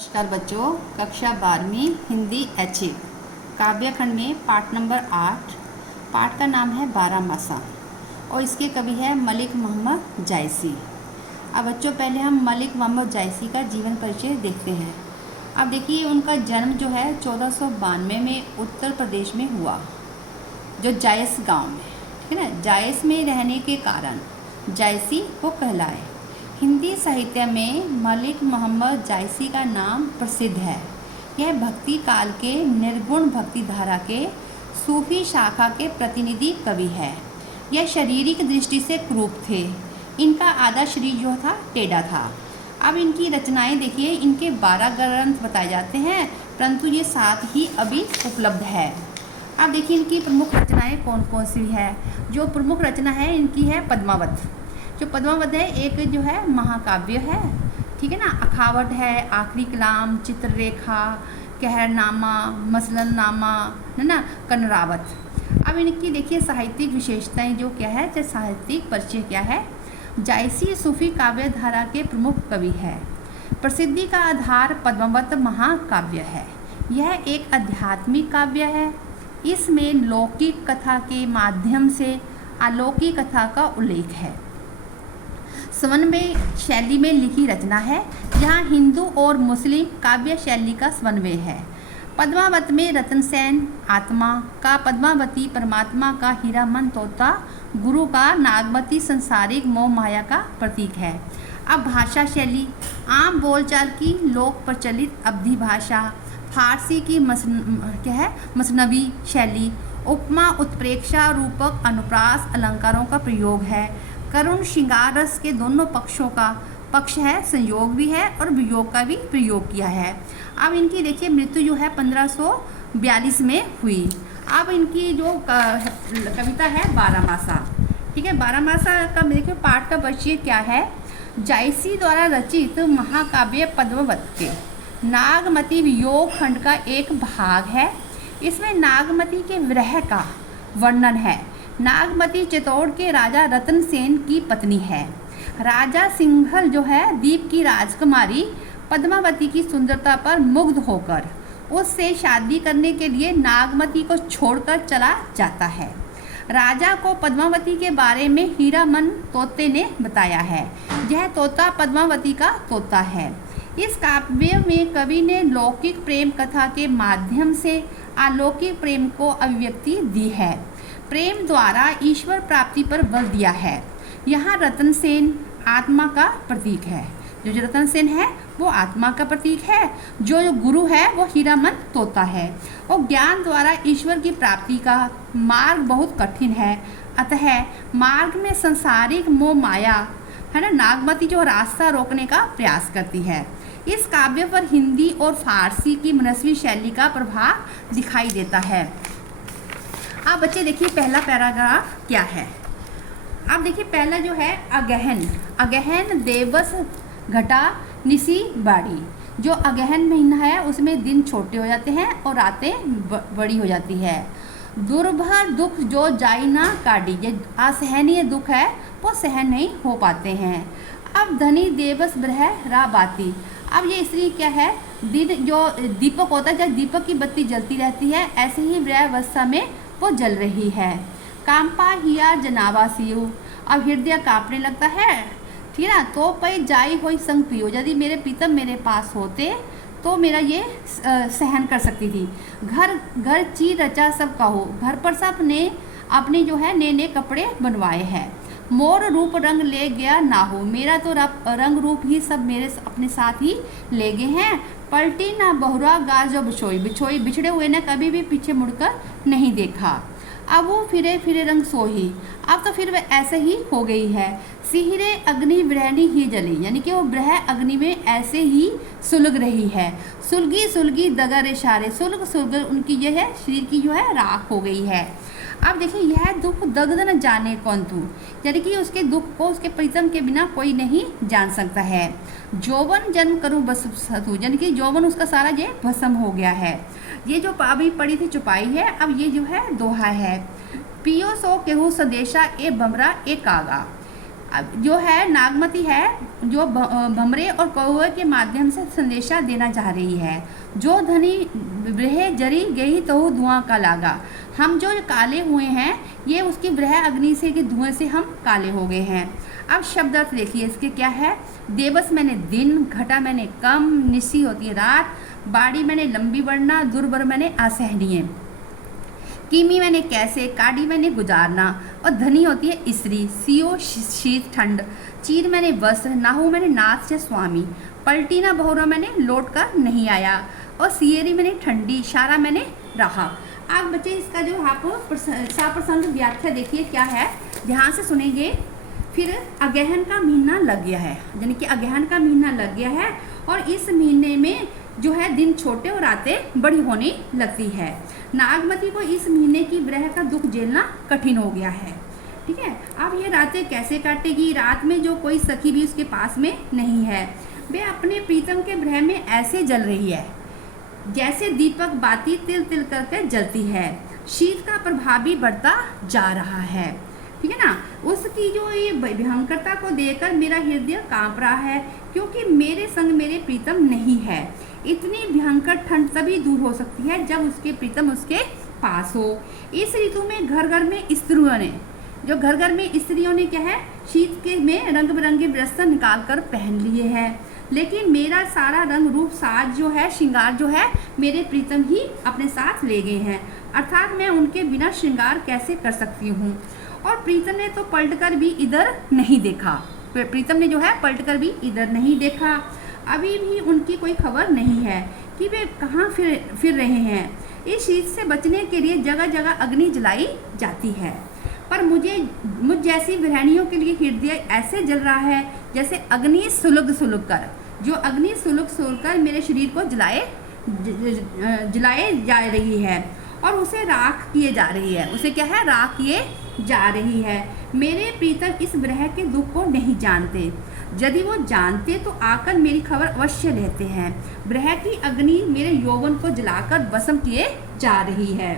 नमस्कार बच्चों, कक्षा 12वीं हिंदी ऐच्छिक काव्य खंड में पाठ नंबर 8। पाठ का नाम है बारहमासा और इसके कवि है मलिक मोहम्मद जायसी। अब बच्चों पहले हम मलिक मोहम्मद जायसी का जीवन परिचय देखते हैं। अब देखिए उनका जन्म जो है 1492 में उत्तर प्रदेश में हुआ, जो जायस गांव में, ठीक है ना। जायस में रहने के कारण जायसी वो कहलाए। हिंदी साहित्य में मलिक मोहम्मद जायसी का नाम प्रसिद्ध है। यह भक्ति काल के निर्गुण भक्ति धारा के सूफी शाखा के प्रतिनिधि कवि है। यह शारीरिक दृष्टि से कुरूप थे। इनका आधा शरीर जो था टेढ़ा था। अब इनकी रचनाएं देखिए, इनके 12 ग्रंथ बताए जाते हैं, परंतु ये 7 ही अभी उपलब्ध है। अब देखिए इनकी प्रमुख रचनाएं कौन कौन सी है। जो प्रमुख रचना है इनकी है पद्मावत। जो पद्मावत है एक जो है महाकाव्य है, ठीक है ना। अखावट है, आखिरी कलाम, चित्ररेखा, कहरनामा, मसलनामा, है ना, कनरावत। अब इनकी देखिए साहित्यिक विशेषताएं जो क्या है, चाहे साहित्यिक परिचय क्या है। जायसी सूफी काव्य धारा के प्रमुख कवि है। प्रसिद्धि का आधार पद्मावत महाकाव्य है। यह एक आध्यात्मिक काव्य है। इसमें लौकिक कथा के माध्यम से अलौकिक कथा का उल्लेख है। समन्वय शैली में लिखी रचना है, जहाँ हिंदू और मुस्लिम काव्य शैली का समन्वय है। पद्मावत में रतन सेन आत्मा का, पद्मावती परमात्मा का, हीरामन तोता गुरु का, नागमती संसारिक मोह माया का प्रतीक है। अब भाषा शैली आम बोलचाल की लोक प्रचलित अवधी भाषा, फारसी की मसनवी शैली, उपमा उत्प्रेक्षा रूपक अनुप्रास अलंकारों का प्रयोग है। करुण श्रृंगार रस के दोनों पक्षों का पक्ष है, संयोग भी है और वियोग का भी प्रयोग किया है। अब इनकी देखिए मृत्यु जो है 1542 में हुई। अब इनकी जो कविता है बारहमासा, ठीक है। बारहमासा का देखिए पाठ का परिचय क्या है। जायसी द्वारा रचित महाकाव्य पद्मावत के नागमती वियोग खंड का एक भाग है। इसमें नागमती के विरह का वर्णन है। नागमती चित्तौड़ के राजा रतन सेन की पत्नी है। राजा सिंघल जो है द्वीप की राजकुमारी पद्मावती की सुंदरता पर मुग्ध होकर उससे शादी करने के लिए नागमती को छोड़कर चला जाता है। राजा को पद्मावती के बारे में हीरामन तोते ने बताया है। यह तोता पद्मावती का तोता है। इस काव्य में कवि ने लौकिक प्रेम कथा के माध्यम से अलौकिक प्रेम को अभिव्यक्ति दी है। प्रेम द्वारा ईश्वर प्राप्ति पर बल दिया है। यहाँ रतन सेन आत्मा का प्रतीक है। जो रतन सेन है वो आत्मा का प्रतीक है। जो गुरु है वो हीरामन तोता है। और ज्ञान द्वारा ईश्वर की प्राप्ति का मार्ग बहुत कठिन है, अतः मार्ग में संसारिक मोह माया, है ना, नागमती जो रास्ता रोकने का प्रयास करती है। इस काव्य पर हिंदी और फारसी की मनस्वी शैली का प्रभाव दिखाई देता है। अब बच्चे देखिए पहला पैराग्राफ क्या है। अब देखिए पहला जो है अगहन। अगहन देवस घटा निसी बाड़ी। जो अगहन महीना है उसमें दिन छोटे हो जाते हैं और रातें बड़ी हो जाती है। दुर्भर दुख जो जाई ना काटी, जो असहनीय दुख है वो सहन नहीं हो पाते हैं। अब धनी देवस ब्रह रा बाती। अब ये स्त्री क्या है, दिन जो दीपक होता है, जब दीपक की बत्ती जलती रहती है ऐसे ही वृद्धावस्था में वो जल रही है। कांपा हिया जनावा सियु। अब हृदय कांपने लगता है, ठीक है ना। तो पै जाई होई संग पियो। यदि मेरे प्रीतम मेरे पास होते तो मेरा ये सहन कर सकती थी। घर घर ची रचा सब कहो। घर पर सब ने अपने जो है नए नए कपड़े बनवाए हैं। मोर रूप रंग ले गया ना हो। मेरा तो रंग रूप ही सब मेरे अपने साथ ही ले गए हैं। पलटी ना बहुरा गाज जो बिछोई। बिछोई बिछड़े हुए ने कभी भी पीछे मुड़कर नहीं देखा। अब वो फिरे फिरे रंग सोही। अब तो फिर वह ऐसे ही हो गई है। सिहरे अग्नि ब्रहणी ही जली, यानी कि वो ब्रह अग्नि में ऐसे ही सुलग रही है। सुलगी सुलगी दगर इशारे। सुलग सुलग उनकी जो है शरीर की जो है राख हो गई है। अब देखिए यह दुख दग्ध न जाने कौन तू, यानी कि उसके दुख को उसके प्रीतम के बिना कोई नहीं जान सकता है। जौवन जन्म करूँ बस सतु, यानी कि जौवन उसका सारा ये भस्म हो गया है। ये जो अभी पड़ी थी चुपाई है, अब ये जो है दोहा है। पियो सो केहू सदेशा ए बमरा ए कागा। अब जो है नागमती है जो भमरे और कौवे के माध्यम से संदेशा देना चाह रही है। जो धनी ब्रह जरी गई तो धुआं का लागा, हम जो काले हुए हैं ये उसकी ब्रह अग्नि से के धुएं से हम काले हो गए हैं। अब शब्द अर्थ देखिए इसके क्या है। देवस मैंने दिन, घटा मैंने कम, निशी होती है रात, बाड़ी मैंने लंबी बढ़ना, दुर्बर मैंने असहनीय, कीमी मैंने कैसे, काड़ी मैंने गुजारना, और धनी होती है स्त्री, सियो शीत ठंड, चीर मैंने वस्त्र, नाहू मैंने नाथ से स्वामी, पलटी ना बहुरा मैंने लौट कर नहीं आया, और सियरी मैंने ठंडी, शारा मैंने रहा। आप बच्चे इसका जो आप सप्रसंग व्याख्या देखिए क्या है, ध्यान से सुनेंगे। फिर अगहन का महीना लग गया है, यानी कि अगहन का महीना लग गया है और इस महीने में जो है दिन छोटे और रातें बड़ी होने लगती है। नागमती को इस महीने की ब्रह का दुख झेलना कठिन हो गया है। ठीक है, अब ये रातें कैसे काटेगी। रात में जो कोई सखी भी उसके पास में नहीं है, वे अपने प्रीतम के ब्रह में ऐसे जल रही है जैसे दीपक बाती तिल तिल करके जलती है। शीत का प्रभाव भी बढ़ता जा रहा है। ठीक है ना, उसकी जो ये भयंकरता को देखकर मेरा हृदय कांप रहा है, क्योंकि मेरे संग मेरे प्रीतम नहीं है। इतनी भयंकर ठंड तभी दूर हो सकती है जब उसके प्रीतम उसके पास हो। इस ऋतु में घर घर में स्त्रियों ने क्या है, शीत के में रंग बिरंगे वस्त्र निकाल कर पहन लिए हैं, लेकिन मेरा सारा रंग रूप साज जो है, श्रृंगार जो है, मेरे प्रीतम ही अपने साथ ले गए हैं। अर्थात मैं उनके बिना श्रृंगार कैसे कर सकती हूँ। और प्रीतम ने तो पलटकर भी इधर नहीं देखा, प्रीतम ने जो है पलटकर भी इधर नहीं देखा। अभी भी उनकी कोई खबर नहीं है कि वे कहाँ फिर रहे हैं। इस शीत से बचने के लिए जगह जगह अग्नि जलाई जाती है, पर मुझ जैसी गृहिणियों के लिए हृदय ऐसे जल रहा है जैसे अग्नि सुलग सुलग कर, जो अग्नि सुलग सुलग कर मेरे शरीर को जलाए जा रही है और उसे राख किए जा रही है। उसे क्या है, राख किए जा रही है। मेरे प्रीतम इस ब्रह के दुख को नहीं जानते, यदि वो जानते तो आकर मेरी खबर अवश्य लेते हैं। ब्रह की अग्नि मेरे यौवन को जलाकर भस्म किए जा रही है।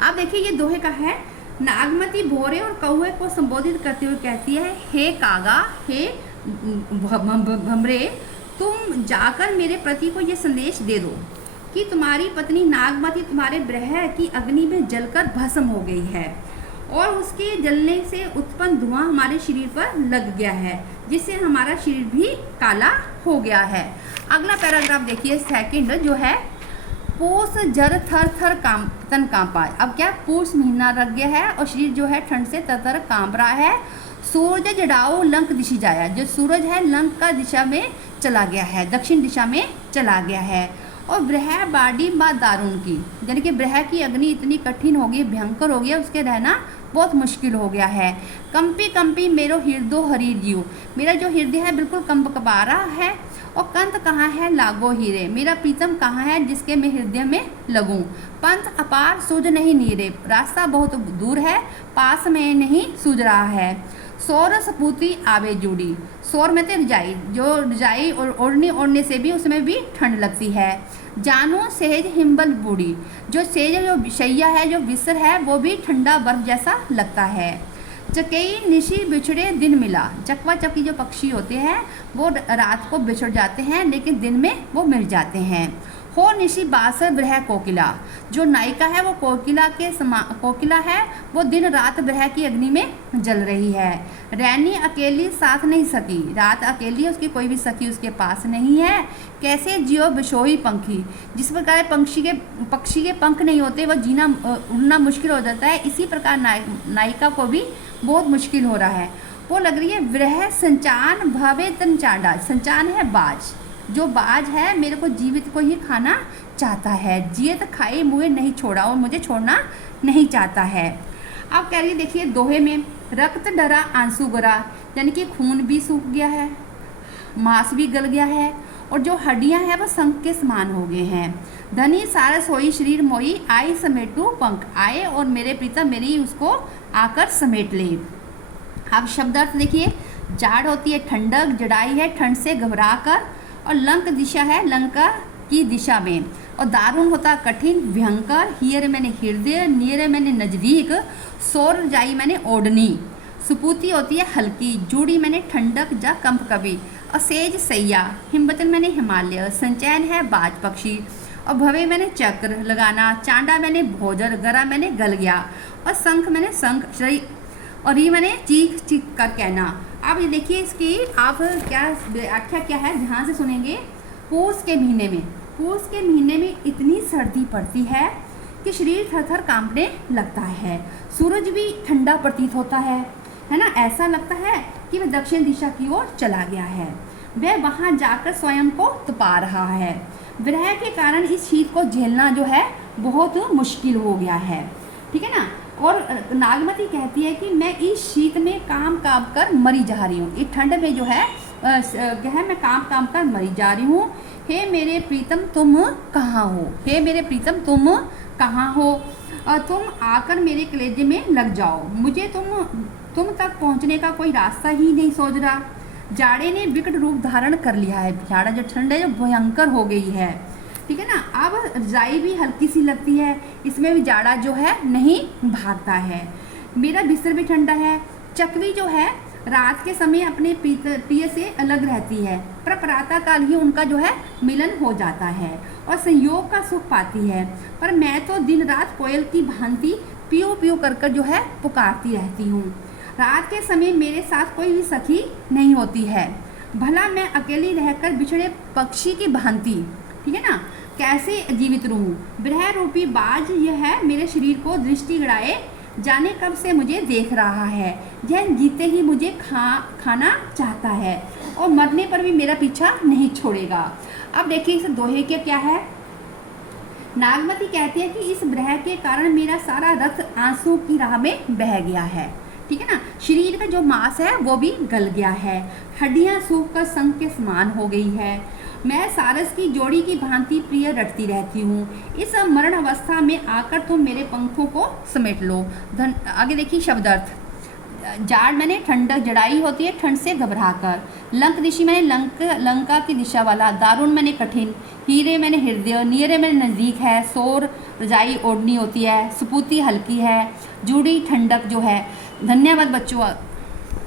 अब देखिए ये दोहे का है। नागमती भोरे और कौवे को संबोधित करते हुए कहती है, हे कागा, हे भमरे, तुम जाकर मेरे पति को ये संदेश दे दो कि तुम्हारी पत्नी नागमती तुम्हारे ब्रह की अग्नि में जलकर भस्म हो गई है और उसके जलने से उत्पन्न धुआं हमारे शरीर पर लग गया है, जिससे हमारा शरीर भी काला हो गया है। अगला पैराग्राफ देखिए, सेकंड जो है, पूस जर थर थर तन कांपा। अब क्या, पूस महीना लग गया है और शरीर जो है ठंड से तर तर कांप रहा है। सूरज जड़ाओ लंक दिशी जाया, जो सूरज है लंक का दिशा में चला गया है, दक्षिण दिशा में चला गया है। और ब्रह बाडी बा दारुण की, यानी कि ब्रह की अग्नि इतनी कठिन हो गई, भयंकर हो गया, उसके रहना बहुत मुश्किल हो गया है। कंपी कंपी मेरो हृदय हरीर जीव, मेरा जो हृदय है बिल्कुल कंप कपा रहा है। और कंत कहाँ है लागो हीरे, मेरा प्रीतम कहाँ है जिसके मैं हृदय में लगूं। पंथ अपार सूझ नहीं नीरे, रास्ता बहुत दूर है, पास में नहीं सूझ रहा है। सौर सपूती आवे जुड़ी, सौर में तो रजाई, जो रजाई और ओढ़ने से भी उसमें भी ठंड लगती है। जानो सेज हिम्बल बूढ़ी, जो सेज जो शैया है, जो बिस्तर है, वो भी ठंडा बर्फ जैसा लगता है। चकेई निशी बिछड़े दिन मिला, चकवा चकी जो पक्षी होते हैं वो रात को बिछड़ जाते हैं लेकिन दिन में वो मिल जाते हैं। हो निशी बासर ब्रह कोकिला, जो नायिका है वो कोकिला है, वो दिन रात ब्रह की अग्नि में जल रही है। रैनी अकेली साथ नहीं सकी, रात अकेली है, उसकी कोई भी सखी उसके पास नहीं है। कैसे जियो बिशोई पंखी, जिस प्रकार पक्षी के पंख नहीं होते वो जीना उड़ना मुश्किल हो जाता है, इसी प्रकार नायिका को भी बहुत मुश्किल हो रहा है। वो लग रही है वृह संचान भवे तन चांडा, संचान है बाज, जो बाज है मेरे को जीवित को ही खाना चाहता है, जियत खाए मुझे नहीं छोड़ा और मुझे छोड़ना नहीं चाहता है। अब कह रही देखिए दोहे में, रक्त डरा आंसू गरा, यानी कि खून भी सूख गया है, मांस भी गल गया है और जो हड्डियां हैं वो संक के समान हो गए हैं। धनी सारस होई शरीर मोई, आई समेटू पंख, आए और मेरे प्रीतम मेरी उसको आकर समेट ले। अब शब्दार्थ देखिए, जाड़ होती है ठंडक, जड़ाई है ठंड से घबरा कर, और लंक दिशा है लंका की दिशा में, और दारुण होता कठिन भयंकर। हियर मैंने हृदय, नियर मैंने नज़दीक, सौर रजाई मैंने ओढ़नी, सुपूती होती है हल्की, जूड़ी मैंने ठंडक जा कंप कवि, और सेज सैया, हिमवचन मैंने हिमालय, संचयन है बाज पक्षी, और भवे मैंने चक्र लगाना, चांडा मैंने भोजर, गरा मैंने गल गया, और शंख मैंने शंख श्री, और ये मैंने चीख चीख कर कहना। अब ये देखिए इसकी आप क्या व्याख्या क्या है, ध्यान से सुनेंगे। पूस के महीने में इतनी सर्दी पड़ती है कि शरीर थर थर कांपने लगता है, सूरज भी ठंडा प्रतीत होता है ना, ऐसा लगता है कि वह दक्षिण दिशा की ओर चला गया है, वह वहाँ जाकर स्वयं को तपा रहा है। विरह के कारण इस शीत को झेलना जो है बहुत मुश्किल हो गया है, ठीक है ना। और नागमती कहती है कि मैं इस शीत में काम कर मरी जा रही हूँ, इस ठंड में जो है क्या है, मैं काम कर मरी जा रही हूँ। हे मेरे प्रीतम तुम कहाँ हो, हे मेरे प्रीतम तुम कहाँ हो, तुम आकर मेरे कलेजे में लग जाओ, मुझे तुम तक पहुँचने का कोई रास्ता ही नहीं सोच रहा। जाड़े ने विकट रूप धारण कर लिया है, जाड़ा जो ठंड है जो भयंकर हो गई है, ठीक है ना। अब रजाई भी हल्की सी लगती है, इसमें भी जाड़ा जो है नहीं भागता है, मेरा बिस्तर भी ठंडा है। चकवी जो है रात के समय अपने प्रिय से अलग रहती है, पर प्रातः काल ही उनका जो है मिलन हो जाता है और संयोग का सुख पाती है, पर मैं तो दिन रात कोयल की भांति पियो पियो कर जो है पुकारती रहती हूँ। रात के समय मेरे साथ कोई भी सखी नहीं होती है, भला मैं अकेली रहकर बिछड़े पक्षी की भांति, ठीक है ना, कैसे जीवित रहूं। विरह रूपी बाज यह है मेरे शरीर को दृष्टि गड़ाए जाने कब से मुझे देख रहा है, यह जीते ही मुझे खाना चाहता है और मरने पर भी मेरा पीछा नहीं छोड़ेगा। अब देखिए इस दोहे के क्या है। नागमती कहती है कि इस विरह के कारण मेरा सारा रक्त आंसू की राह में बह गया है, ठीक है ना। शरीर का जो मांस है वो भी गल गया है, हड्डियां सूख कर संग के समान हो गई है, मैं सारस की जोड़ी की भांति प्रिय रटती रहती हूँ। इस मरण अवस्था में आकर तुम मेरे पंखों को समेट लो। आगे देखिए शब्दार्थ। जाड़ मैंने ठंडक जड़ाई होती है ठंड से घबरा कर, लंक ऋषि मैंने लंका की दिशा वाला, दारुण मैंने कठिन, हीरे मैंने हृदय, नीरे मैंने नज़दीक है, सोर रजाई ओढ़नी होती है, सुपूती हल्की है, जूड़ी ठंडक जो है। धन्यवाद बच्चों।